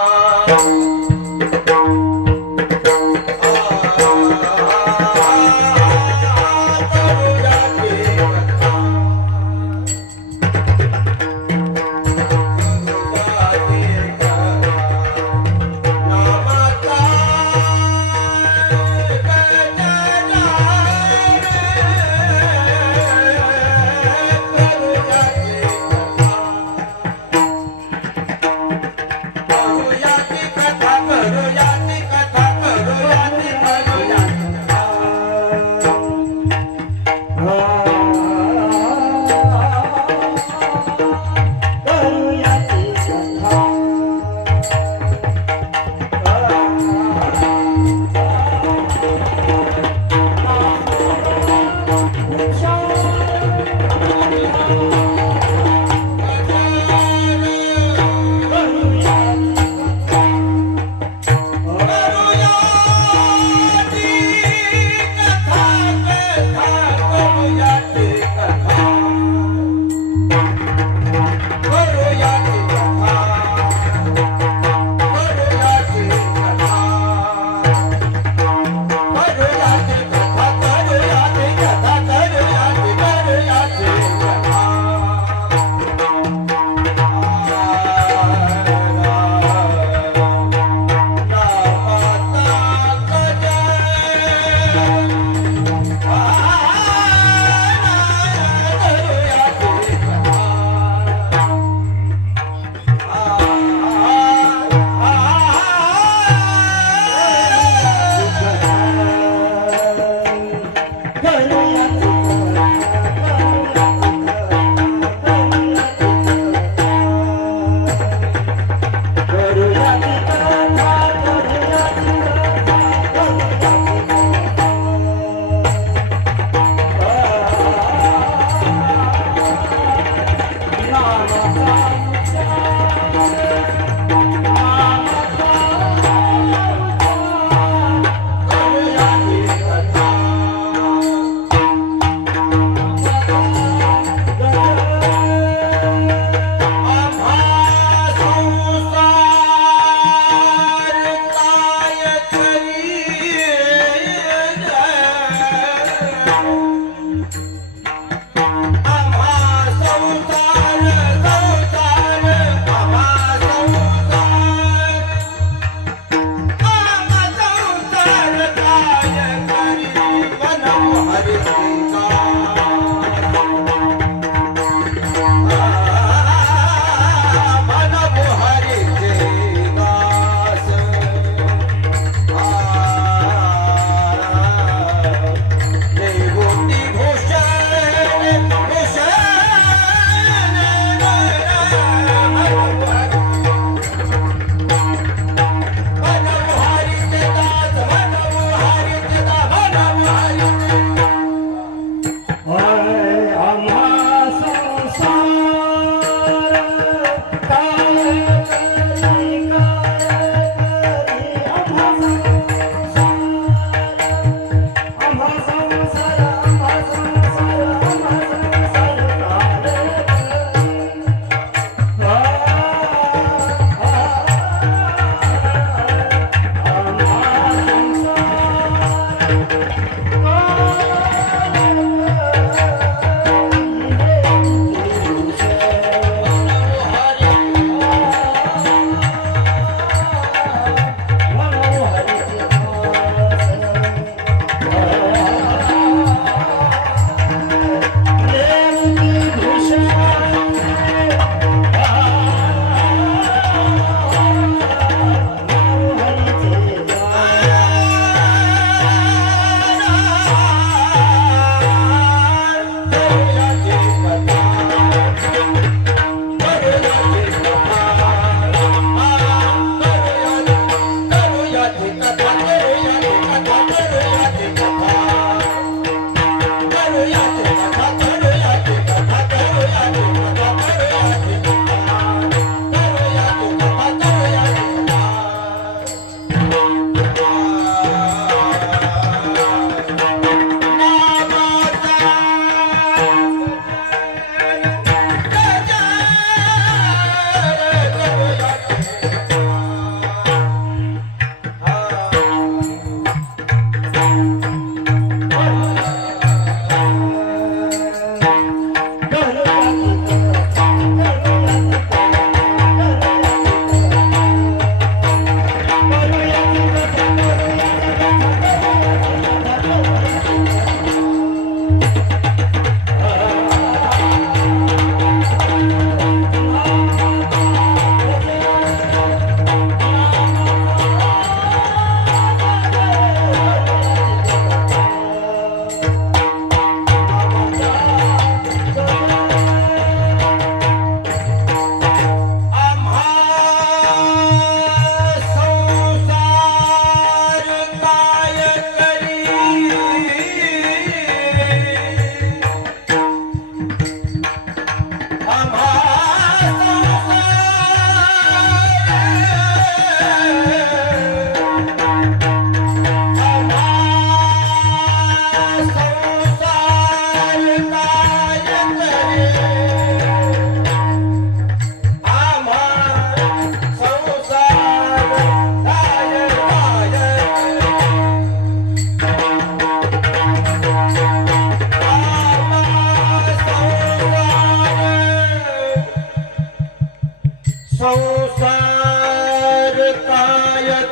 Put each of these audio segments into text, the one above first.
Thank.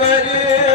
करे